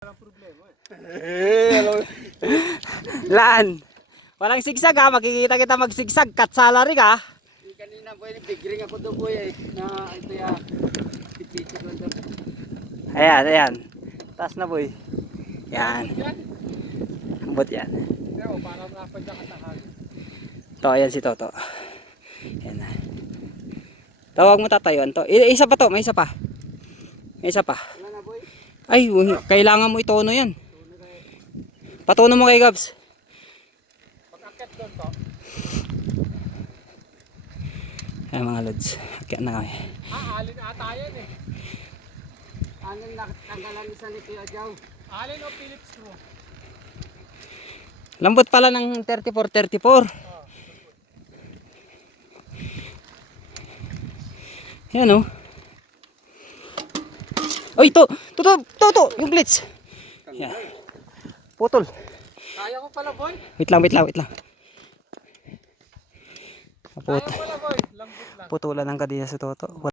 Walang problema eh. Laan. Walang sigsag ha. Makikita kita magsigsag. Cut salary ka. Kanina boy, bigring ako doon boy eh. Na ito ya. Pipicture lang doon. Ayan, ayan. Taas na boy. Yan. Ambot yan. Pero parang napadya ka tahan. To, ayan si Toto. Ayan na. Tawag mo tatayuan to. Isa pa to, may isa pa. May isa pa. Wala na boy. Ay, kailangan mo itono yan. Patono mo kay Gabs. Pag-akit doon to. Ayan mga lods. Kaya na kami. Alin ata yan eh. Anong nakatanggalan isa ni Kuya Jow? Alin o Phillips screw. Lambot pala ng 34-34. Yan o. Oy, to, yung blitz. Yan. Putol. Kaya ko pala boy. Wait lang. Kaya ko pala boy. Lambot lang. Putulan ng kadina si Toto.